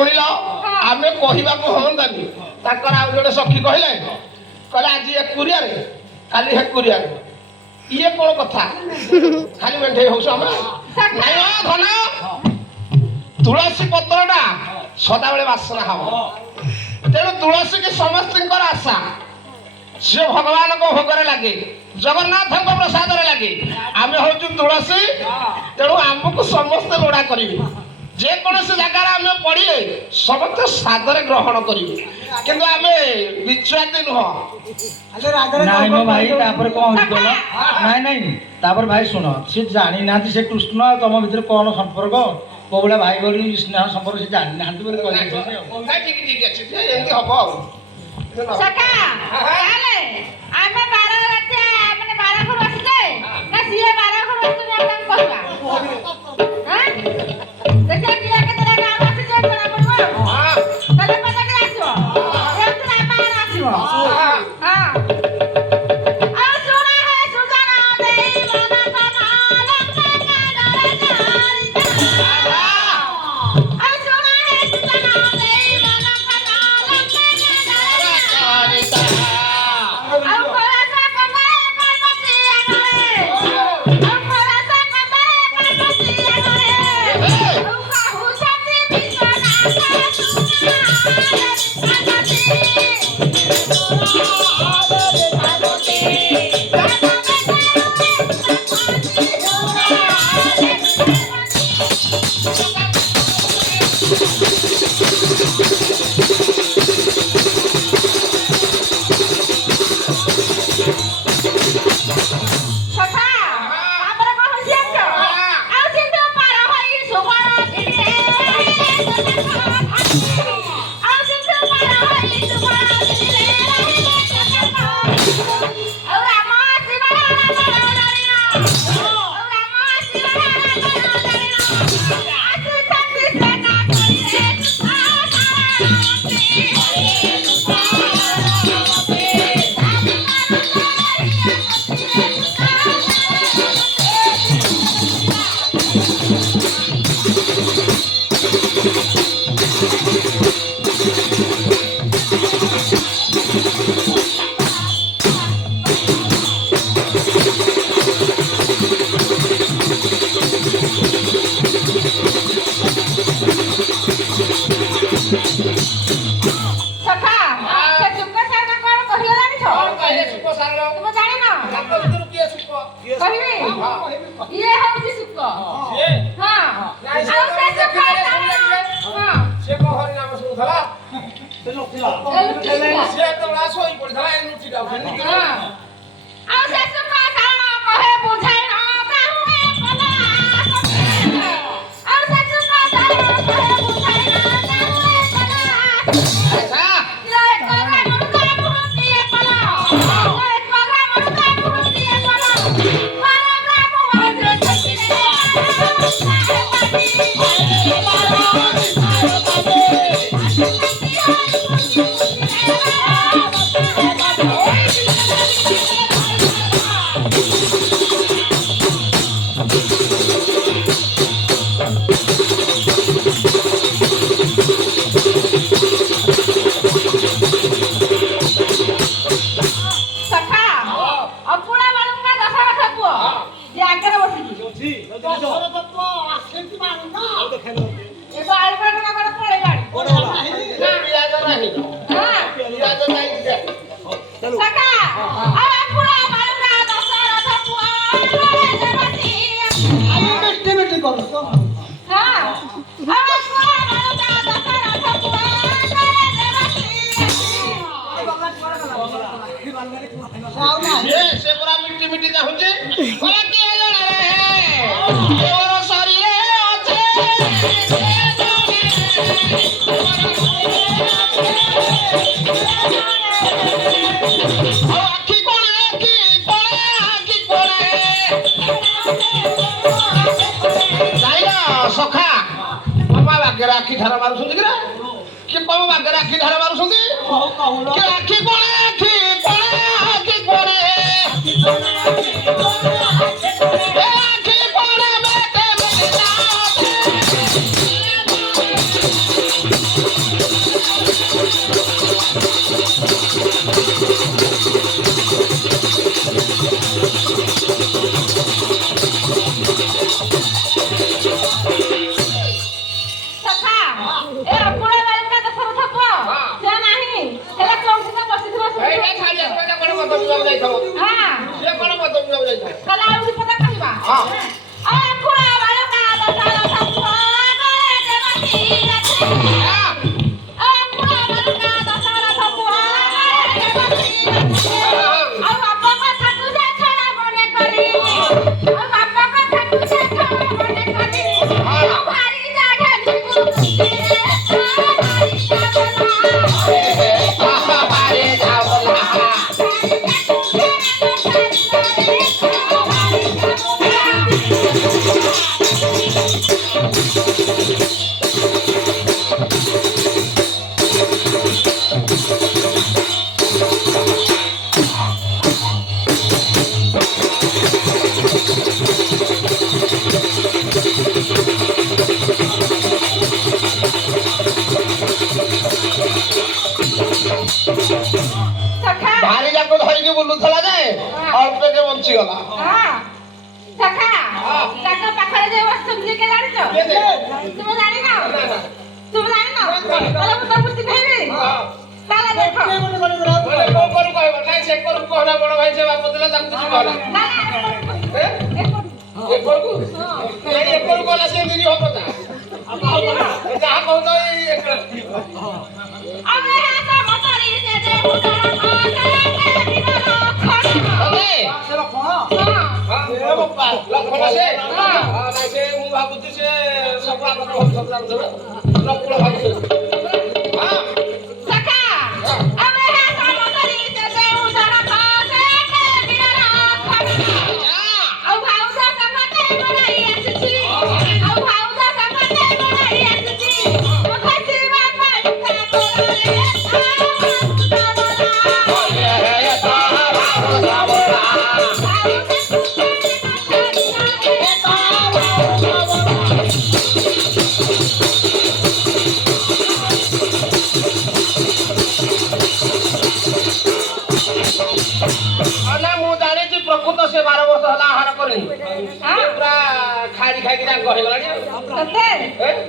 ଶୁଣିଲ ଆମେ କହିବାକୁ ହଅନ୍ତାନି ତାଙ୍କର ଆଉ ଜଣେ ସଖୀ କହିଲେ ଆଜି ଏକୁରିଆରେ କାଲି ହେକୁରିଆରେ ଇଏ କଣ କଥା ଖାଲି ମେଣ୍ଢେଇ ହଉଛ ଆମେ ନାଇଁ ଧନ ତୁଳସୀ ପତ୍ରଟା ସଦାବେଳେ ବାସନା ହବ ତେଣୁ ତୁଳସୀ କି ସମସ୍ତଙ୍କର ଆଶା ସେ ଭଗବାନଙ୍କ ଭୋଗରେ ଲାଗେ ଜଗନ୍ନାଥଙ୍କ ପ୍ରସାଦରେ ଲାଗେ ଆମେ ହଉଛୁ ତୁଳସୀ ତେଣୁ ଆମକୁ ସମସ୍ତେ ଲୋଡ଼ା କରିବେ ଯେକୌଣସି ଜାଗାରେ ଆମେ ପଡ଼ିଲେ ସମସ୍ତେ ସାଦରେ ଗ୍ରହଣ କରିବେ କିନ୍ତୁ ଆମେ ବିଶ୍ୱାସୀ ନୁହଁ ନାଇଁ ମୋ ଭାଇ ତାପରେ କଣ ହଉଛି କହିଲ ନାଇଁ ନାଇଁ ତାପରେ ଭାଇ ଶୁଣ ସେ ଜାଣିନାହାନ୍ତି ସେ କୃଷ୍ଣ ଆଉ ତମ ଭିତରେ କଣ ସମ୍ପର୍କ କୋଉ ଭଳିଆ ଭାଇ ଭଳି ସ୍ନେହ ସମ୍ପର୍କ ସେ ଜାଣିନାହାନ୍ତି ବୋଲି କହିଦେଇଛନ୍ତି ଠିକ ଅଛି ଏମିତି ହବ ଆଉ ଆମେ ବାର ମାନେ ବାର ଘର ଆସିଲେ ନା ସିଏ ବାର ଘର ଆସିଲେ କହିବା ଦେଖିବା କିଏ କେତେ ଗାଁ ଆସିଲେ ଜଣା ପଡିବ ତାହେଲେ ପଚାରି ଆସିବ ଏମିତି ରାମାୟଣ ଆସିବ से पूरा मिट्टी मिट्टी चाहूँगी बोला कि ये जाने रहे और सारी ये आते आखी कोने जाइला सखा मामा बागेरा आखी धारा मारू सुंदी कि मामा बागेरा आखी धारा मारू सुंदी कि आखी कोने ଯାଇଥିବ ହଁ ସିଏ କଣ ମଦ ପିଇବାକୁ ଯାଇଥିବ ତାହେଲେ ଆଉ ଗୋଟେ କଥା କହିବା ହଁ କୁଆ ବାଳକା ଦଶର ସପୁଆ ଗଳେ ଦେବତୀ ଅଛି କୁଆ ବାଳକା ଦଶର ସପୁଆ ଗଳେ ଦେବତୀ ଅଛି ଆଉ ବାପା କଥାକୁ ସେ ଛଡ଼ା ମନେ କରି ଆଉ ବାପା କଥାକୁ ସେ ଛଡ଼ା ମନେ କରି ଭାରି ଜାଗା ଭାରି ଯାକ ଧରିକି ବୁଲୁଥିଲା ଯେ ଅଳ୍ପକେ ବଞ୍ଚିଗଲା ତାଙ୍କ ପାଖରେ ଯେ ବସୁଛନ୍ତି କିଏ ଜାଣିଛ ତୁମେ ଜାଣିନ ତୁମେ ଜାଣିନ ତାହେଲେ ମୁଁ ତମକୁ ଶିଖେଇବି ତାହେଲେ ଦେଖ କଣ କରୁ କହିବ ନାଇଁ ସେ କରୁ କହନା ବଡ ଭାଇ ସେ ବାପ ଥିଲା ତାକୁ କିଛି କହନା ଏକରକୁ ନାଇଁ ଏକରକୁ ଗଲା ସେ ମିରି ହବ ତା ଯାହା କହୁଛ ଏଇ ଆମେ ହାତ ମତରି ସେ ଯେ ମୁଦର ଖାତେ ଦିନର ଲକ୍ଷ୍ମଣ ସେ ନାଇଁ ସେ ମୁଁ ଭାବୁଛି ସେ ସପଳା କଥା ଭାବୁଛନ୍ତି ଲକ୍ଷ୍ମଣ ଭାବୁଛି ସଖା ଆମେ ହାତ ମତରି ସେ ଯେ ମୁଦର ଖାତେ ଦିନର ଆଉ ଭାଉଜ ସଙ୍ଗତେ ବଣାଇ ଆସିଛି ଆଉ ଭାଉଜ ସଙ୍ଗତେ ବଣାଇ ଆସିଛି ଖସିବା ପାଇଁ ତାପରେ ନା ମୁଁ ଜାଣିଛି ପ୍ରକୃତ ସେ 12 ବର୍ଷ ହେଲା ଆହାର କରିନି ପୁରା ଖାଇ ଖାଇକି ଯାକ ହେଇଗଲାଣି ସତେ